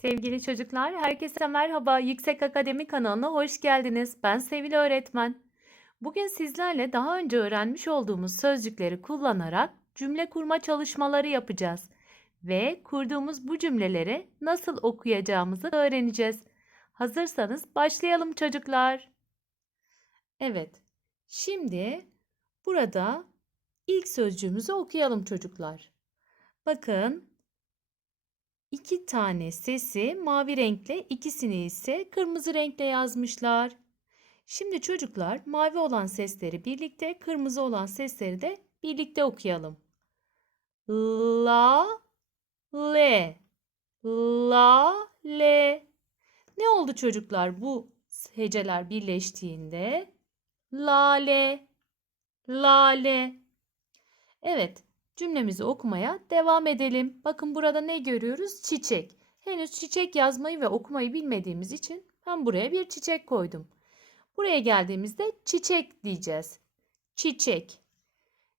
Sevgili çocuklar, herkese merhaba. Yüksek Akademi kanalına hoş geldiniz. Ben Sevil öğretmen. Bugün sizlerle daha önce öğrenmiş olduğumuz sözcükleri kullanarak cümle kurma çalışmaları yapacağız ve kurduğumuz bu cümleleri nasıl okuyacağımızı öğreneceğiz. Hazırsanız başlayalım çocuklar. Evet. Şimdi burada ilk sözcüğümüzü okuyalım çocuklar. Bakın İki tane sesi mavi renkle, ikisini ise kırmızı renkle yazmışlar. Şimdi çocuklar mavi olan sesleri birlikte, kırmızı olan sesleri de birlikte okuyalım. La, le, la, le. Ne oldu çocuklar bu heceler birleştiğinde? Lale, lale. Evet, Cümlemizi okumaya devam edelim. Bakın burada ne görüyoruz? Çiçek. Henüz çiçek yazmayı ve okumayı bilmediğimiz için ben buraya bir çiçek koydum. Buraya geldiğimizde çiçek diyeceğiz. Çiçek.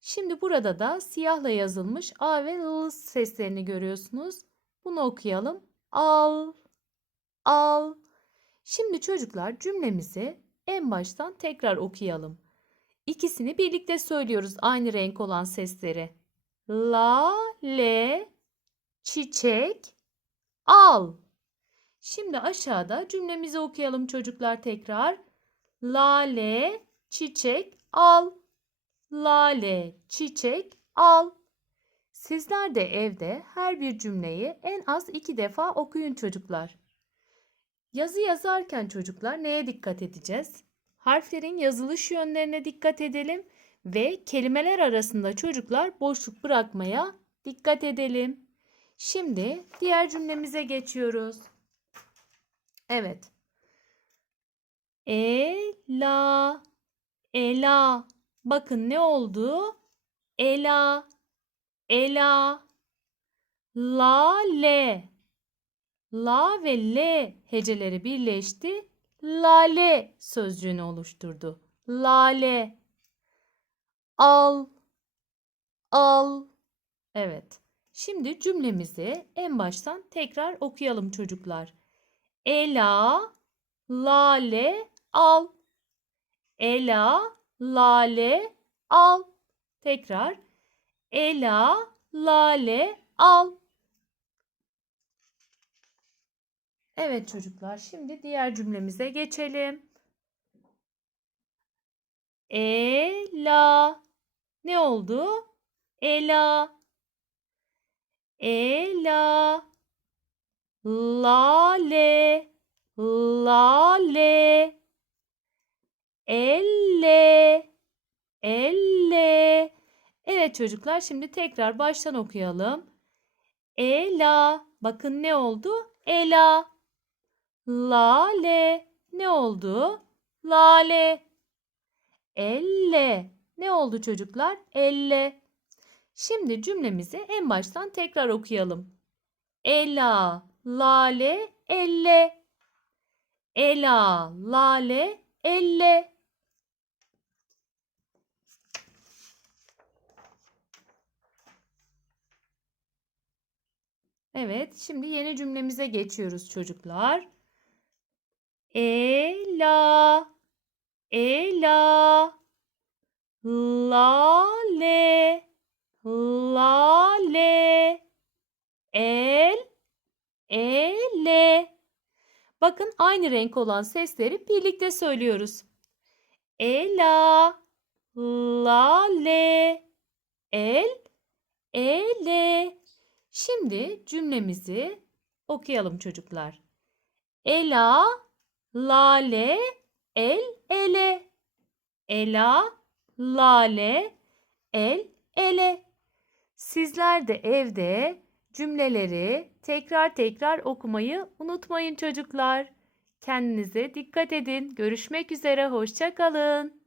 Şimdi burada da siyahla yazılmış A ve L seslerini görüyorsunuz. Bunu okuyalım. Al, al. Şimdi çocuklar cümlemizi en baştan tekrar okuyalım. İkisini birlikte söylüyoruz aynı renk olan sesleri. Lale çiçek al. Şimdi aşağıda cümlemizi okuyalım çocuklar tekrar. Lale çiçek al. Lale çiçek al. Sizler de evde her bir cümleyi en az iki defa okuyun çocuklar. Yazı yazarken çocuklar neye dikkat edeceğiz? Harflerin yazılış yönlerine dikkat edelim ve kelimeler arasında çocuklar boşluk bırakmaya dikkat edelim. Şimdi diğer cümlemize geçiyoruz. Evet. Ela Ela bakın ne oldu? Ela Ela Lale La ve le heceleri birleşti. Lale sözcüğünü oluşturdu. Lale al, al. Evet. Şimdi cümlemizi en baştan tekrar okuyalım çocuklar. Ela, lale, al. Ela, lale, al. Tekrar. Ela, lale, al. Evet çocuklar, şimdi diğer cümlemize geçelim. Ela. Ne oldu? Ela. Ela. Lale. Lale. Elle. Elle. Evet çocuklar şimdi tekrar baştan okuyalım. Ela. Bakın ne oldu? Ela. Lale. Ne oldu? Lale. Elle. Ne oldu çocuklar? Elle. Şimdi cümlemizi en baştan tekrar okuyalım. Ela, lale, elle. Ela, lale, elle. Evet, şimdi yeni cümlemize geçiyoruz çocuklar. Ela, Ela, lale, lale, el, ele. Bakın aynı renk olan sesleri birlikte söylüyoruz. Ela, lale, el, ele. Şimdi cümlemizi okuyalım çocuklar. Ela, lale, el, ele. Ela, lale, el, ele. Sizler de evde cümleleri tekrar tekrar okumayı unutmayın çocuklar. Kendinize dikkat edin. Görüşmek üzere, hoşça kalın.